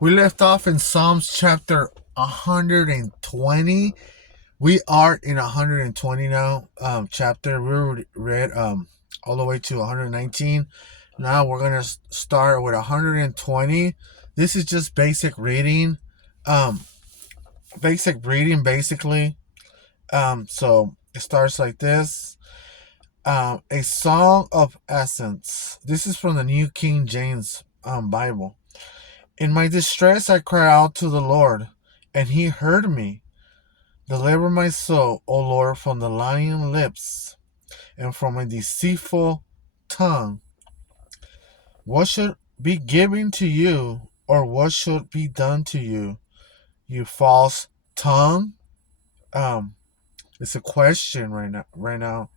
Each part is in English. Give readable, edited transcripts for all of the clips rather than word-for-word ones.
We left off in Psalms chapter 120. We are in 120 now. Chapter we read all the way to 119. Now we're gonna start with 120. This is just basic reading. Um, Basic reading basically. So it starts like this. A song of ascents. This is from the New King James Bible. In my distress I cried out to the Lord, and he heard me. Deliver my soul, O Lord, from the lying lips, and from a deceitful tongue. What should be given to you, or what should be done to you, you false tongue? Um, it's a question right now.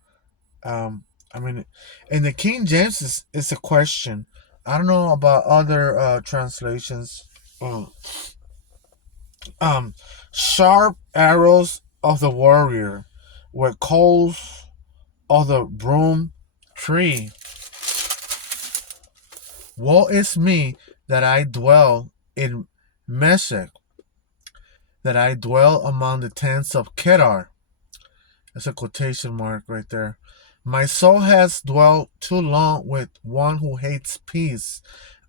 Um, I mean, in the King James, it's a question. I don't know about other translations. Um, um, Sharp arrows of the warrior, with coals of the broom tree. Woe is me that I dwell in Meshech, that I dwell among the tents of Kedar. That's a quotation mark right there. My soul has dwelt too long with one who hates peace.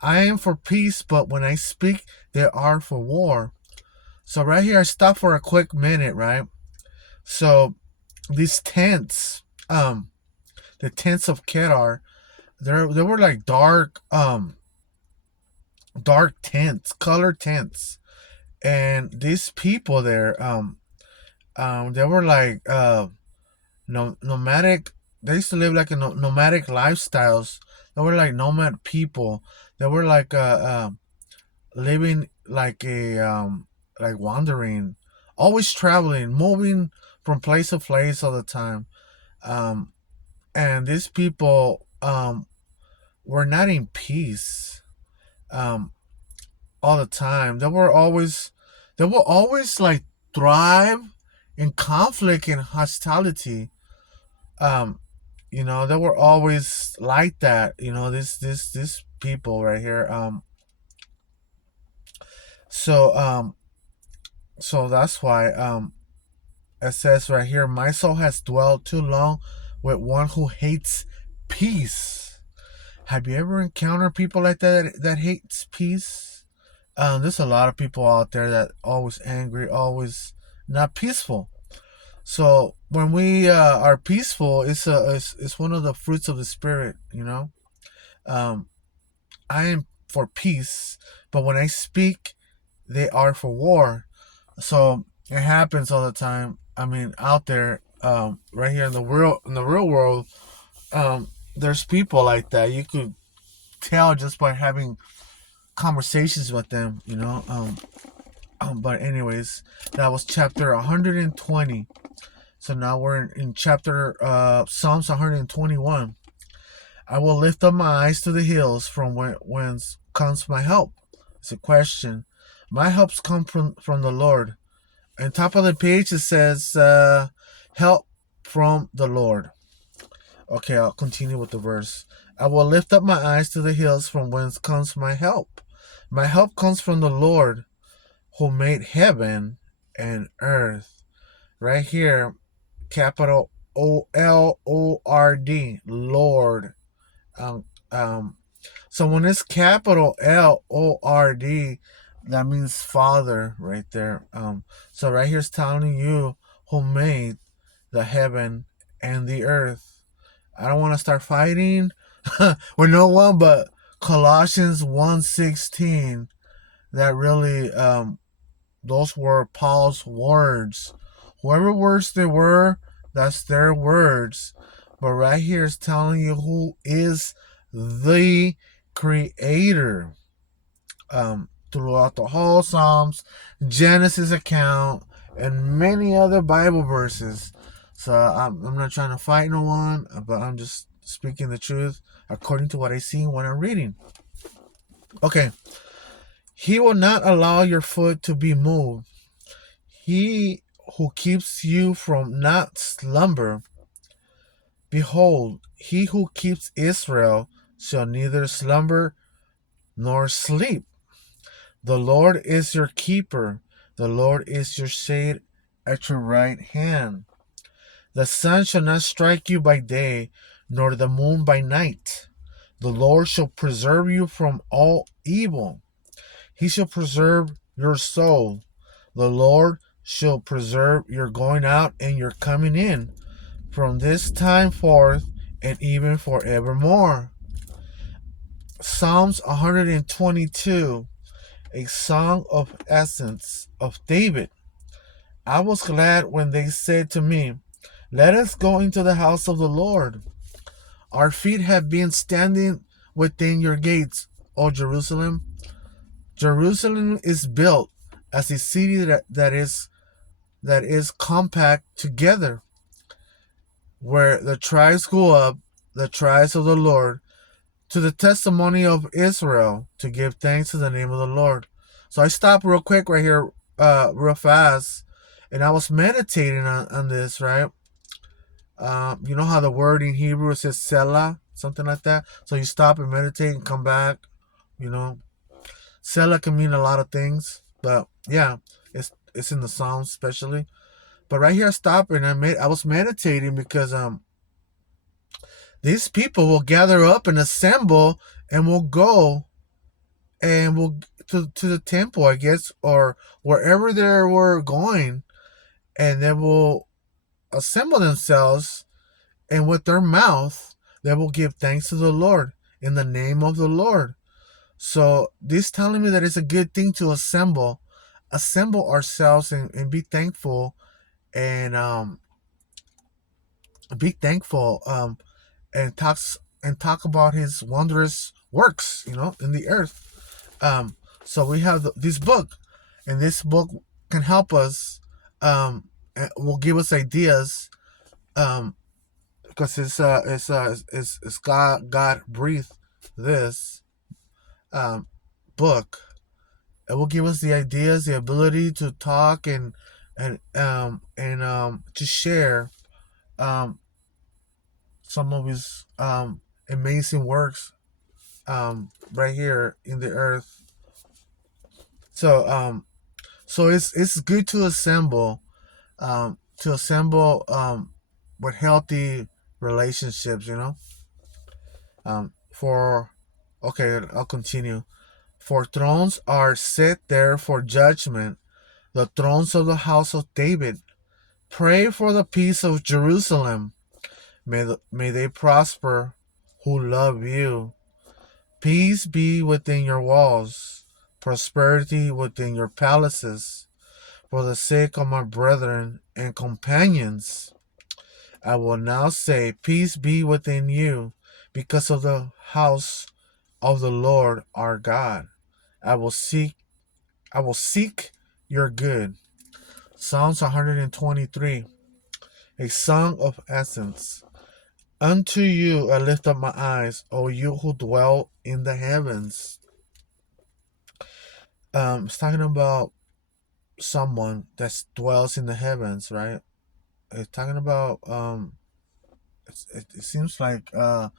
I am for peace, but when I speak, they are for war. So right here, I stop for a quick minute, right? So these tents, the tents of Kedar, they were like dark tents, colored tents, and these people there, they were like no nomadic. They used to live like a nomadic lifestyles. They were like nomad people. They were like living like wandering, always traveling, moving from place to place all the time. Um, and these people were not in peace um all the time. They will always like thrive in conflict and hostility. um they were always like that. This people right here. So so that's why it says right here, my soul has dwelt too long with one who hates peace. Have you ever encountered people like that hates peace? There's a lot of people out there that always angry, always not peaceful. So when we are peaceful, it's one of the fruits of the spirit. Um, I am for peace, but when I speak, they are for war. So it happens all the time. I mean, out there, right here in the real world, there's people like that. You could tell just by having conversations with them. But anyways, that was chapter 120. So now we're in chapter Psalms 121. I will lift up my eyes to the hills, from whence comes my help. It's a question. My helps come from the Lord. On top of the page it says, help from the Lord. Okay, I'll continue with the verse. I will lift up my eyes to the hills, from whence comes my help. My help comes from the Lord, who made heaven and earth. Right here, capital Lord, Lord. Um, um, so when it's capital Lord, that means Father right there. So right here is telling you who made the heaven and the earth. I don't want to start fighting with no one, but Colossians 1:16. That really, those were Paul's words. Whoever words they were, that's their words. But right here is telling you who is the creator. Throughout the whole Psalms, Genesis account, and many other Bible verses. So I'm not trying to fight no one, but I'm just speaking the truth according to what I see when I'm reading. Okay. He will not allow your foot to be moved. He who keeps you from not slumber. Behold, he who keeps Israel shall neither slumber nor sleep. The Lord is your keeper. The Lord is your shade at your right hand. The sun shall not strike you by day, nor the moon by night. The Lord shall preserve you from all evil. He shall preserve your soul. The Lord shall preserve your going out and your coming in from this time forth and even forevermore. Psalms 122, a song of ascents of David. I was glad when they said to me, let us go into the house of the Lord. Our feet have been standing within your gates, O Jerusalem. Jerusalem is built as a city that is compact together, where the tribes go up, the tribes of the Lord, to the testimony of Israel, to give thanks to the name of the Lord. So I stopped real quick right here, real fast, and I was meditating on this, right? You know how the word in Hebrew says Selah, something like that. So you stop and meditate and come back. You know, Selah can mean a lot of things, but yeah, it's in the Psalms especially. But right here, I stopped and I was meditating because these people will gather up and assemble and will go and will to the temple, I guess, or wherever they were going, and they will assemble themselves, and with their mouth they will give thanks to the Lord in the name of the Lord. So this telling me that it's a good thing to assemble ourselves and be thankful and be thankful and talk about his wondrous works, in the earth. So we have this book, and this book can help us, will give us ideas, because it's God breathed this book. It will give us the ideas, the ability to talk and to share some of his amazing works right here in the earth. So it's good to assemble, with healthy relationships. For Okay, I'll continue. For thrones are set there for judgment, the thrones of the house of David. Pray for the peace of Jerusalem. May they prosper who love you. Peace be within your walls, prosperity within your palaces. For the sake of my brethren and companions, I will now say, peace be within you, because of the house of the Lord our God. I will seek your good. Psalms 123, a song of ascents. Unto you I lift up my eyes, O you who dwell in the heavens. It's talking about someone that dwells in the heavens, right? It's talking about it seems like I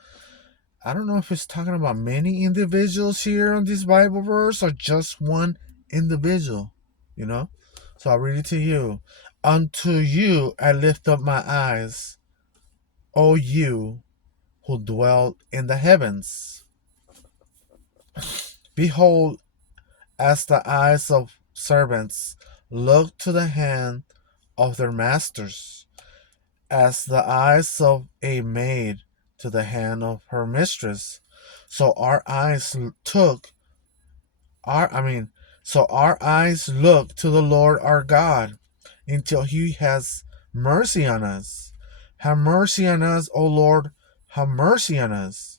don't know if it's talking about many individuals here on this Bible verse or just one individual, you know? So I'll read it to you. Unto you I lift up my eyes, O you who dwell in the heavens. Behold, as the eyes of servants look to the hand of their masters, as the eyes of a maid to the hand of her mistress, so our eyes took our I mean so our eyes look to the Lord our God until he has mercy on us. Have mercy on us, O Lord, have mercy on us,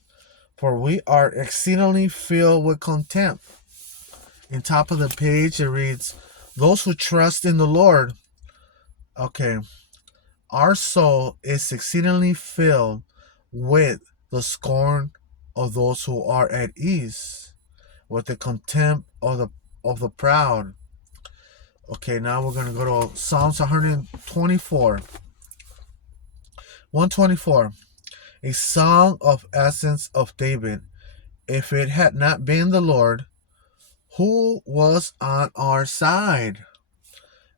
for we are exceedingly filled with contempt. In top of the page it reads, those who trust in the Lord. Okay. Our soul is exceedingly filled with the scorn of those who are at ease, with the contempt of the proud. Okay, now we're gonna go to Psalms 124. 124. A song of ascents of David. If it had not been the Lord who was on our side?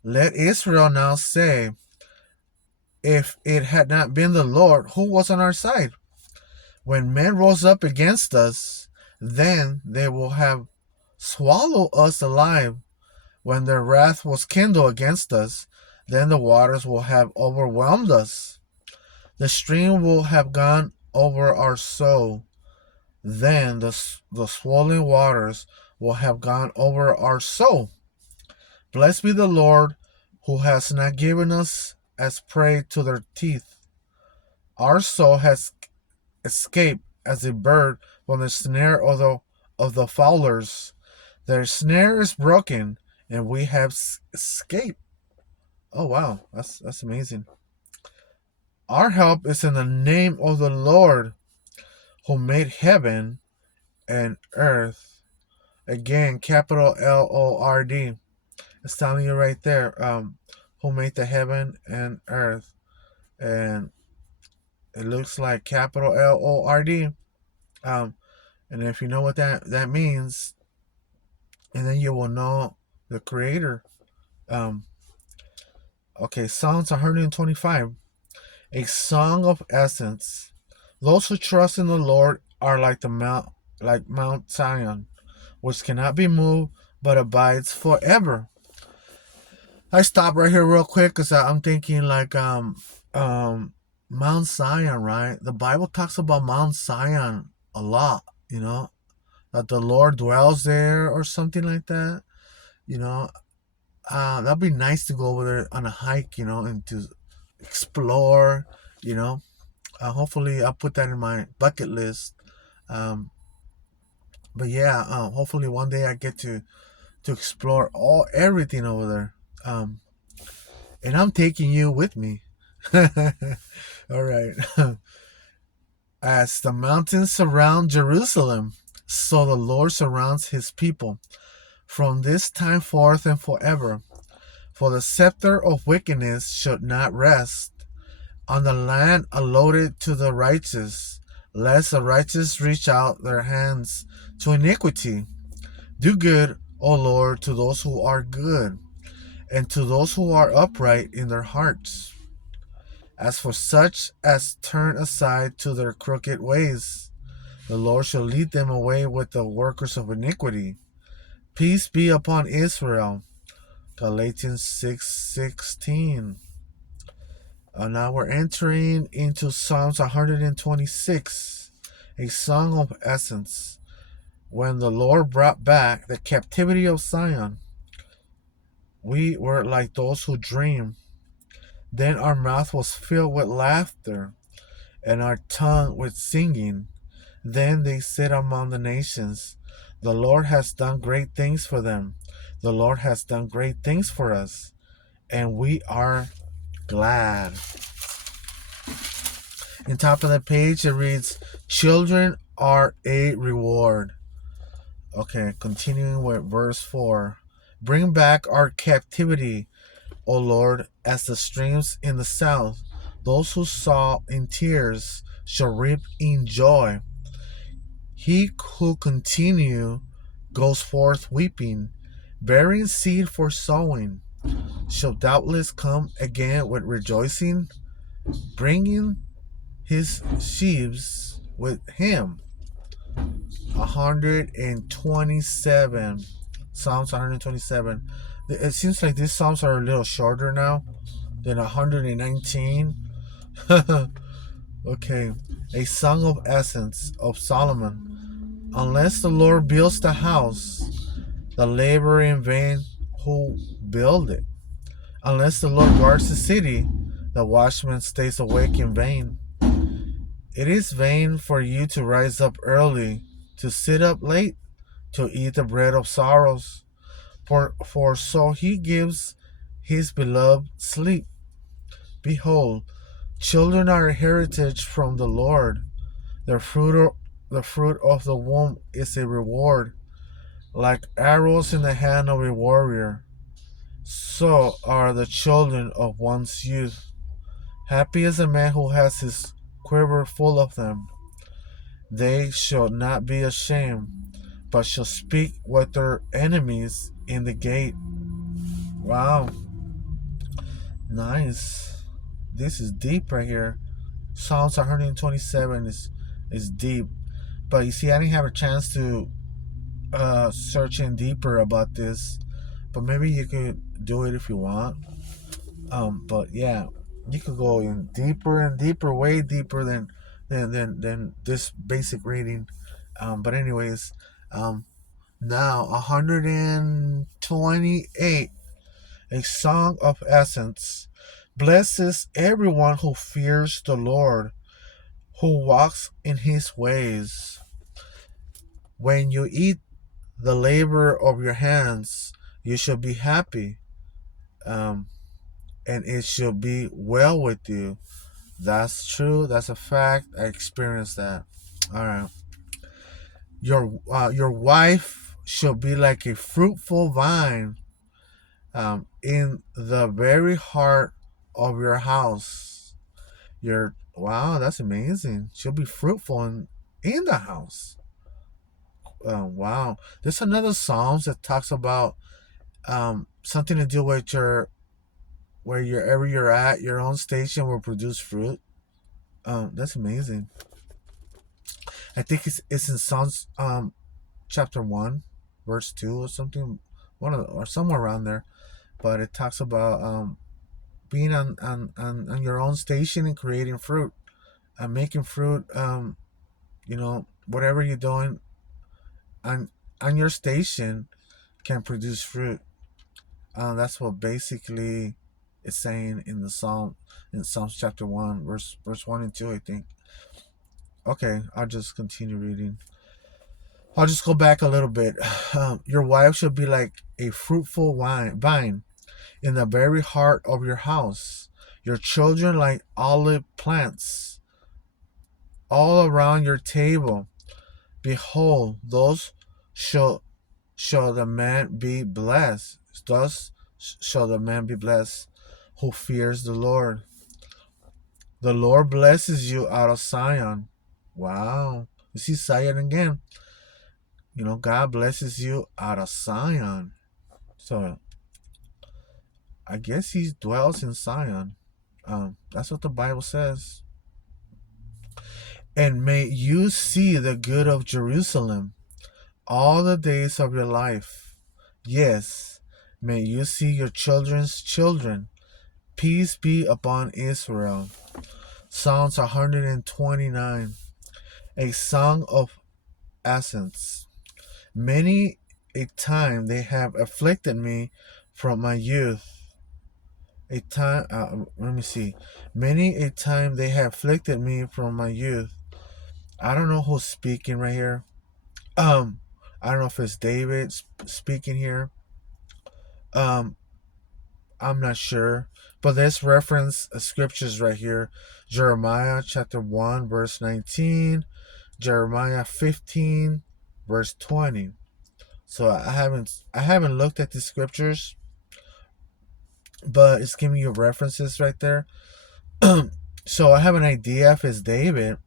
Let Israel now say, if it had not been the Lord who was on our side. When men rose up against us, then they will have swallowed us alive. When their wrath was kindled against us, then the waters will have overwhelmed us. The stream will have gone over our soul. Then the swollen waters will have gone over our soul. Blessed be the Lord, who has not given us as prey to their teeth. Our soul has escaped as a bird from the snare of the fowlers. Their snare is broken, and we have escaped. Oh wow, that's amazing. Our help is in the name of the Lord, who made heaven and earth. Again, capital Lord. It's telling you right there, who made the heaven and earth, and it looks like capital Lord. And if you know what that means, and then you will know the Creator. Um, okay, Psalms 125, a song of ascents. Those who trust in the Lord are like Mount Zion, which cannot be moved, but abides forever. I stop right here real quick because I'm thinking like Mount Zion, right? The Bible talks about Mount Zion a lot, that the Lord dwells there or something like that. You know, that'd be nice to go over there on a hike, and to explore. You know, hopefully I'll put that in my bucket list. Um, but yeah, hopefully one day I get to explore everything over there. And I'm taking you with me. All right. As the mountains surround Jerusalem, so the Lord surrounds his people from this time forth and forever. For the scepter of wickedness should not rest on the land allotted to the righteous, lest the righteous reach out their hands to iniquity. Do good, O Lord, to those who are good, and to those who are upright in their hearts. As for such as turn aside to their crooked ways, the Lord shall lead them away with the workers of iniquity. Peace be upon Israel. Galatians 6:16. Now we're entering into Psalms 126, a song of ascents. When the Lord brought back the captivity of Zion, we were like those who dream. Then our mouth was filled with laughter, and our tongue with singing. Then they said among the nations, the Lord has done great things for them. The Lord has done great things for us, and we are glad. In top of the page, it reads, children are a reward. Okay, continuing with verse 4. Bring back our captivity, O Lord, as the streams in the south. Those who sow in tears shall reap in joy. He who continue goes forth weeping, bearing seed for sowing, shall doubtless come again with rejoicing, bringing his sheaves with him. 127. Psalms 127. It seems like these psalms are a little shorter now than 119. Okay. A song of ascents of Solomon. Unless the Lord builds the house, the labor in vain who build it. Unless the Lord guards the city, the watchman stays awake in vain. It is vain for you to rise up early, to sit up late, to eat the bread of sorrows. For so he gives his beloved sleep. Behold, children are a heritage from the Lord. The fruit of the womb is a reward. Like arrows in the hand of a warrior, so are the children of one's youth. Happy is the man who has his quiver full of them. They shall not be ashamed, but shall speak with their enemies in the gate. Wow, nice. This is deep right here. Psalms 127 is deep, but you see, I didn't have a chance to search in deeper about this, but maybe you could do it if you want. But yeah, you could go in deeper and deeper, way deeper than this basic reading. But anyways, um, now 128, a song of ascents. Blesses everyone who fears the Lord, who walks in his ways. When you eat the labor of your hands, you shall be happy, um, and it shall be well with you. That's true. That's a fact. I experienced that. All right. Your wife shall be like a fruitful vine, in the very heart of your house. Your Wow, that's amazing. She'll be fruitful in the house. Wow. There's another Psalms that talks about something to do with wherever you're at, your own station will produce fruit. That's amazing. I think it's in Psalms chapter 1 verse 2 or something, or somewhere around there, but it talks about being on your own station and creating fruit and making fruit, whatever you're doing on your station can produce fruit. That's what basically it's saying in the psalm, in Psalms chapter 1 verse 1 and 2, I think. Okay, I'll just continue reading. I'll just go back a little bit. Your wife should be like a fruitful vine in the very heart of your house. Your children like olive plants all around your table. Behold, those shall the man be blessed. Thus shall the man be blessed who fears the Lord. The Lord blesses you out of Zion. Wow. You see Zion again. God blesses you out of Zion. So I guess he dwells in Zion. That's what the Bible says. And may you see the good of Jerusalem all the days of your life. Yes, may you see your children's children. Peace be upon Israel. Psalms 129. A song of ascents. Many a time they have afflicted me from my youth. Let me see. Many a time they have afflicted me from my youth. I don't know who's speaking right here. Um, I don't know if it's David speaking here. Um, I'm not sure, but there's reference scriptures right here. Jeremiah chapter 1 verse 19, Jeremiah 15 verse 20. So I haven't looked at the scriptures, but it's giving you references right there. So I have an idea if it's David.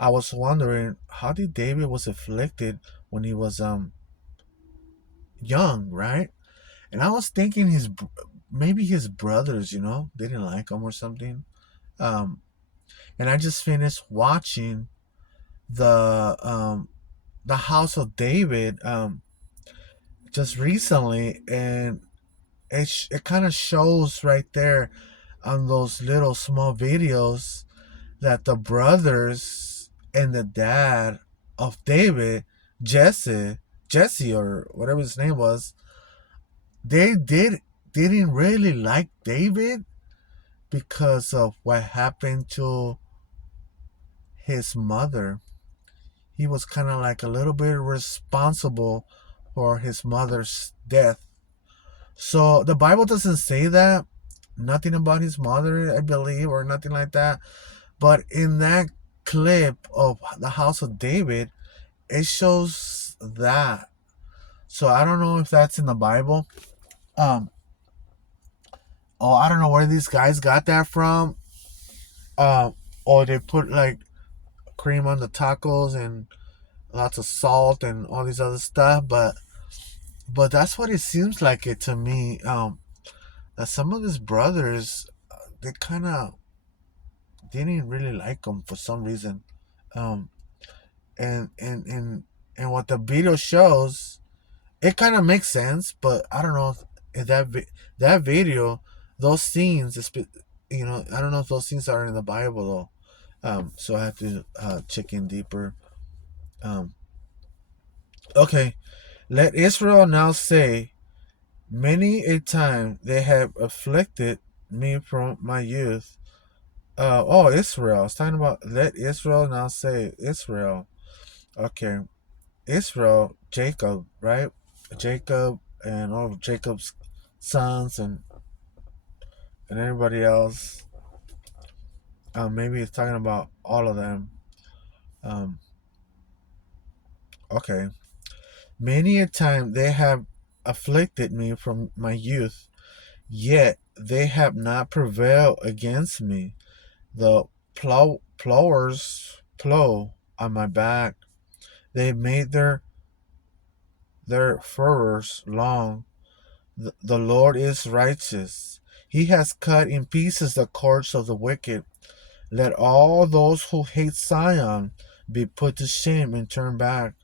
I was wondering how did David was afflicted when he was young, right? And I was thinking maybe his brothers, they didn't like him or something. Um, and I just finished watching the House of David just recently, and it kind of shows right there on those little small videos that the brothers and the dad of David, Jesse, Jesse or whatever his name was, didn't really like David because of what happened to his mother. He was kind of like a little bit responsible for his mother's death. So the Bible doesn't say that, nothing about his mother, I believe, or nothing like that. But in that clip of the House of David, it shows that. So I don't know if that's in the Bible. Um, I don't know where these guys got that from. Or they put like cream on the tacos and lots of salt and all these other stuff, but that's what it seems like it to me. That some of his brothers, they kind of didn't really like him for some reason. Um, and what the video shows, it kind of makes sense, but I don't know if that video, those scenes, I don't know if those scenes are in the Bible though. So I have to check in deeper. Um, okay, let Israel now say, many a time they have afflicted me from my youth. Israel. It's talking about let Israel now say Israel. Okay, Israel, Jacob, right? Jacob and all of Jacob's sons and everybody else. Maybe it's talking about all of them. Um, okay. Many a time they have afflicted me from my youth, yet they have not prevailed against me. The plowers plow on my back. They made their furrows long. The Lord is righteous. He has cut in pieces the cords of the wicked. Let all those who hate Zion be put to shame and turn back.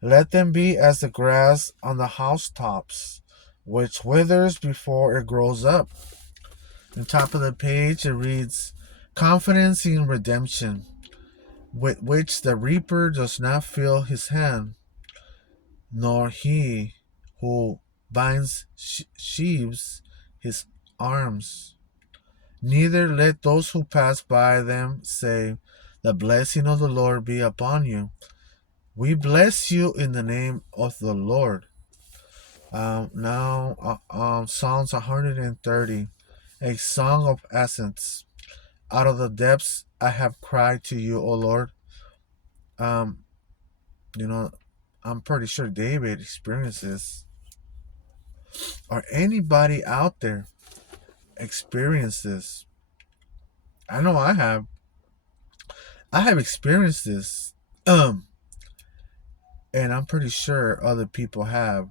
Let them be as the grass on the housetops, which withers before it grows up. On top of the page, it reads, confidence in redemption, with which the reaper does not feel his hand, nor he who binds sheaves his arms. Neither let those who pass by them say, the blessing of the Lord be upon you. We bless you in the name of the Lord. Psalms 130, a song of ascents. Out of the depths I have cried to you, O Lord. Um, you know, I'm pretty sure David experiences, or anybody out there experienced this. I know I have. I have experienced this. And I'm pretty sure other people have.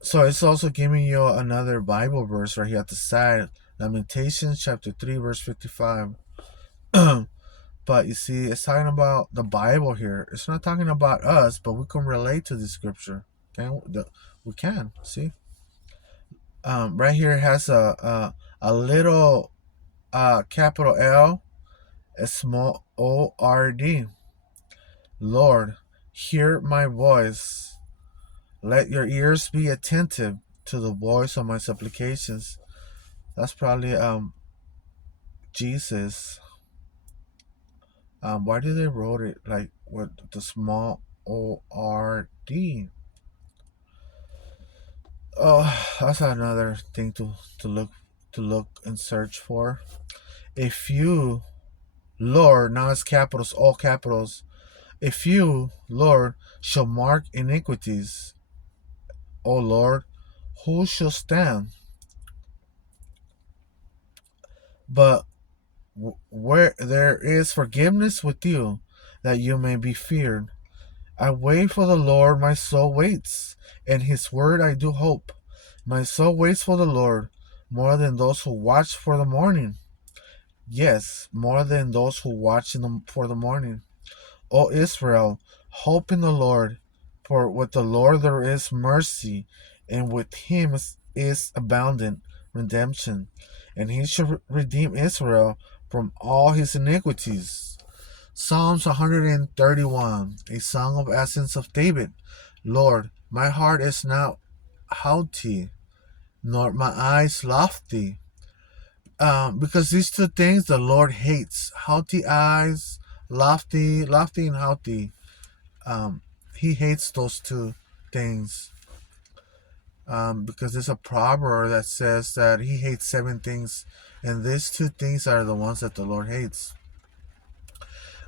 So it's also giving you another Bible verse right here at the side, Lamentations chapter 3 verse 55. But you see, it's talking about the Bible here. It's not talking about us, but we can relate to the scripture. We can see. Right here it has a little capital L, a small O-R-D. Lord, hear my voice. Let your ears be attentive to the voice of my supplications. That's probably Jesus. Why did they wrote it like with the small O-R-D? Oh, that's another thing to look and search for. If you, Lord, now it's capitals, all capitals. If you, Lord, shall mark iniquities, O Lord, who shall stand? But where there is forgiveness with you, that you may be feared. I wait for the Lord, my soul waits, and his word I do hope. My soul waits for the Lord, more than those who watch for the morning. Yes, more than those who watch for the morning. O Israel, hope in the Lord, for with the Lord there is mercy, and with him is abundant redemption, and he shall redeem Israel from all his iniquities. Psalms 131, a song of ascents of David. Lord, my heart is not haughty, nor my eyes lofty. Because these two things the Lord hates: haughty eyes, lofty and haughty. He hates those two things. Because there's a proverb that says that he hates 7 things, and these 2 things are the ones that the Lord hates.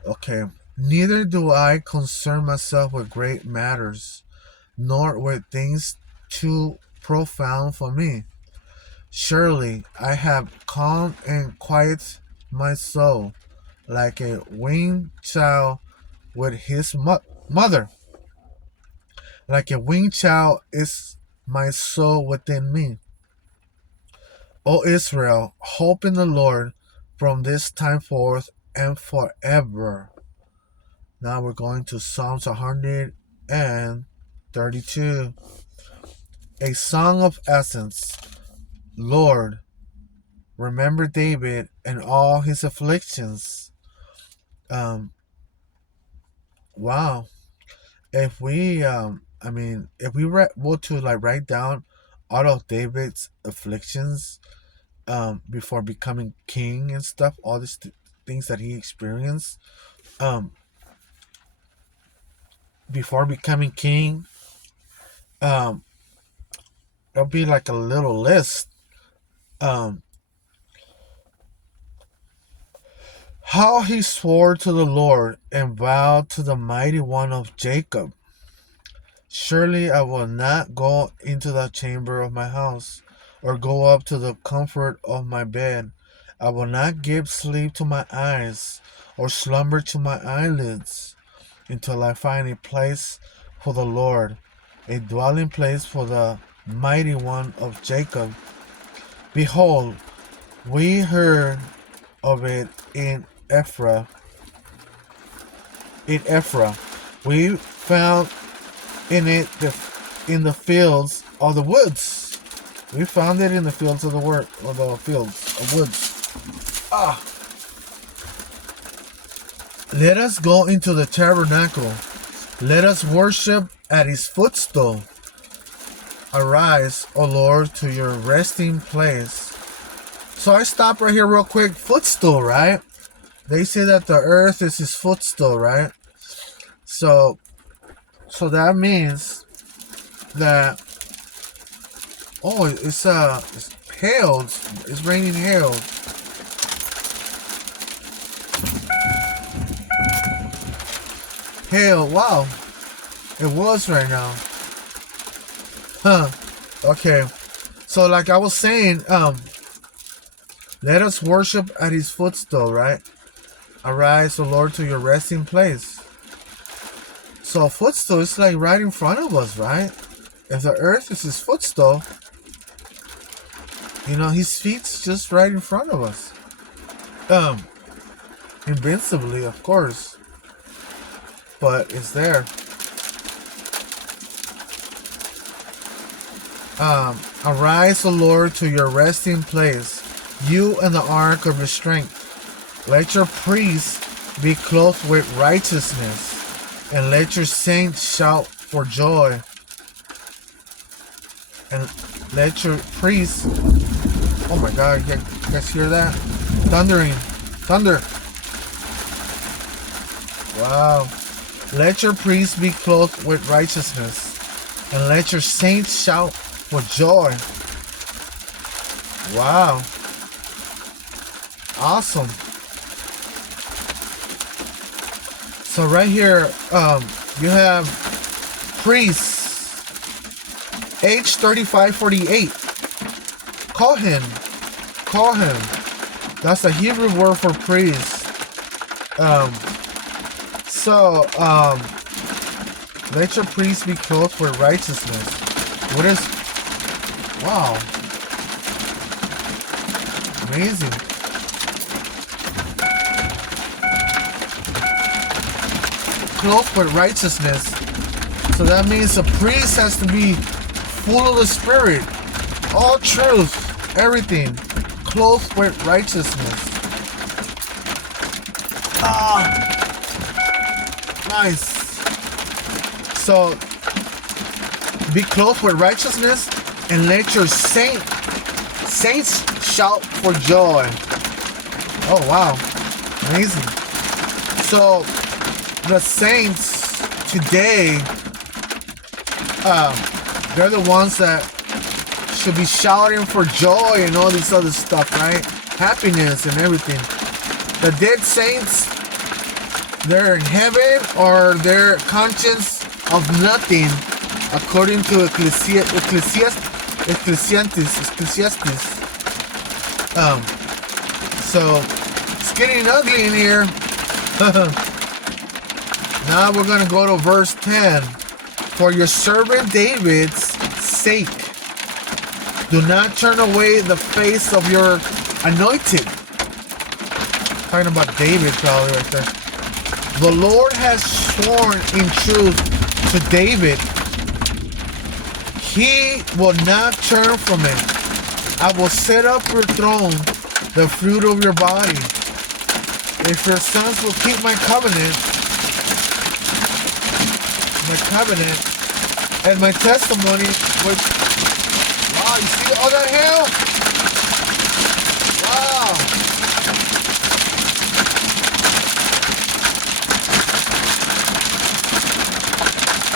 Okay. Neither do I concern myself with great matters, nor with things too profound for me. Surely I have calmed and quieted my soul, like a weaned child with his mother. Like a winged child is my soul within me. O Israel, hope in the Lord from this time forth and forever. Now we're going to Psalms 132. A song of ascents. Lord, remember David and all his afflictions. Wow. If we if we were to like write down all of David's afflictions before becoming king and stuff, all these things that he experienced before becoming king, it'll be like a little list. How he swore to the Lord and vowed to the mighty one of Jacob, surely I will not go into the chamber of my house, or go up to the comfort of my bed. I will not give sleep to my eyes, or slumber to my eyelids, until I find a place for the Lord, a dwelling place for the mighty one of Jacob. Behold, we heard of it in Ephraim. We found in it in the fields of the woods. We found it in the fields of the fields of woods. Let us go into the tabernacle. Let us worship at his footstool. Arise, O Lord, to your resting place. So I stop right here real quick. Footstool, right? They say that the earth is his footstool, right? So that means that it's hail. It's raining hail. Hail, wow. It was right now. Huh. Okay. So like I was saying, let us worship at his footstool, right? Arise, O Lord, to your resting place. So footstool is like right in front of us, right? If the earth is his footstool, his feet's just right in front of us. Invincibly, of course. But it's there. Arise, O Lord, to your resting place, you and the ark of your strength. Let your priests be clothed with righteousness, and let your saints shout for joy. And let your priests... Oh my God, you guys hear that? Thunder. Wow. Let your priests be clothed with righteousness, and let your saints shout for joy. Wow. Awesome. So right here, you have priests, age 35-48. Call him. That's a Hebrew word for priest. Let your priests be clothed with righteousness. What is... Wow. Amazing. Clothed with righteousness. So that means the priest has to be full of the Spirit. All truth. Everything. Clothed with righteousness. Nice. So, be clothed with righteousness, and let your saints shout for joy. Oh, wow. Amazing. So, the saints today, they're the ones that should be shouting for joy and all this other stuff, right? Happiness and everything. The dead saints, they're in heaven, or they're conscious of nothing, according to Ecclesiastes. So it's getting ugly in here. Now we're going to go to verse 10. For your servant David's sake, do not turn away the face of your anointed. Talking about David probably right there. The Lord has sworn in truth to David. He will not turn from it. I will set up your throne, the fruit of your body. If your sons will keep my covenant, and my testimony, which, wow, you see all that hail? Wow.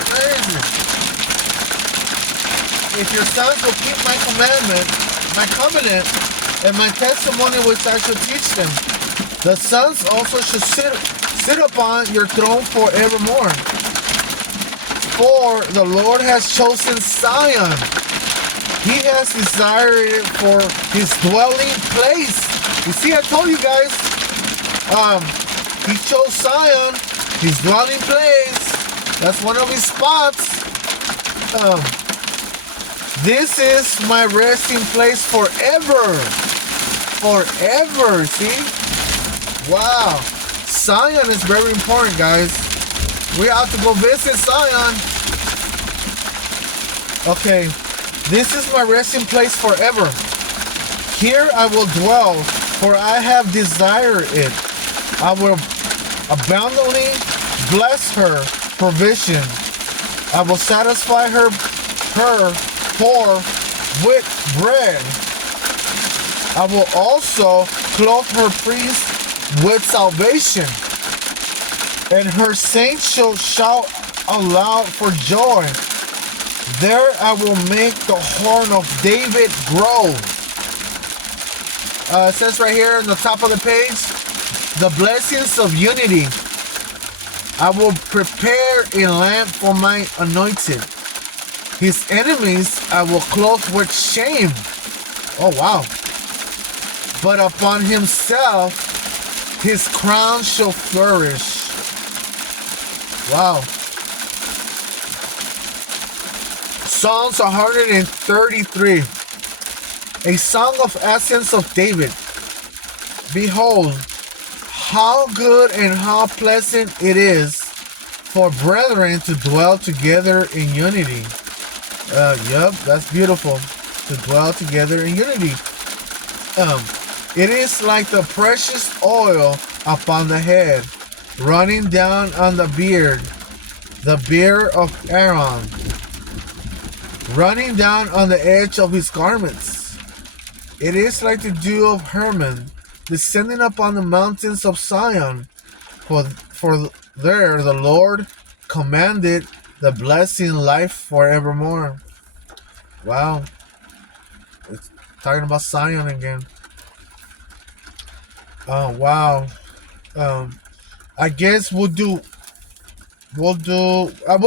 Crazy. If your sons will keep my commandment, my covenant, and my testimony which I shall teach them, the sons also should sit upon your throne forevermore. For the Lord has chosen Zion. He has desired it for his dwelling place. You see, I told you guys, he chose Zion, his dwelling place. That's one of his spots. This is my resting place forever. Forever, see? Wow. Zion is very important, guys. We have to go visit Zion. Okay, this is my resting place forever. Here I will dwell, for I have desired it. I will abundantly bless her provision. I will satisfy her poor with bread. I will also clothe her priests with salvation, and her saints shall shout aloud for joy. There I will make the horn of David grow. It says right here on the top of the page, the blessings of unity. I will prepare a lamp for my anointed. His enemies I will clothe with shame. Oh wow. But upon himself his crown shall flourish. Wow. Psalms 133. A song of ascents of David. Behold, how good and how pleasant it is for brethren to dwell together in unity. Yep, that's beautiful. To dwell together in unity. It is like the precious oil upon the head, running down on the beard of Aaron, running down on the edge of his garments. It is like the dew of Hermon, descending upon the mountains of Zion. For there the Lord commanded the blessing life forevermore. Wow. It's talking about Zion again. Oh, wow. I guess we'll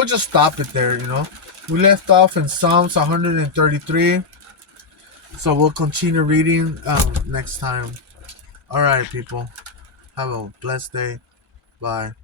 just stop it there, you know. We left off in Psalms 133. So we'll continue reading next time. Alright, people. Have a blessed day. Bye.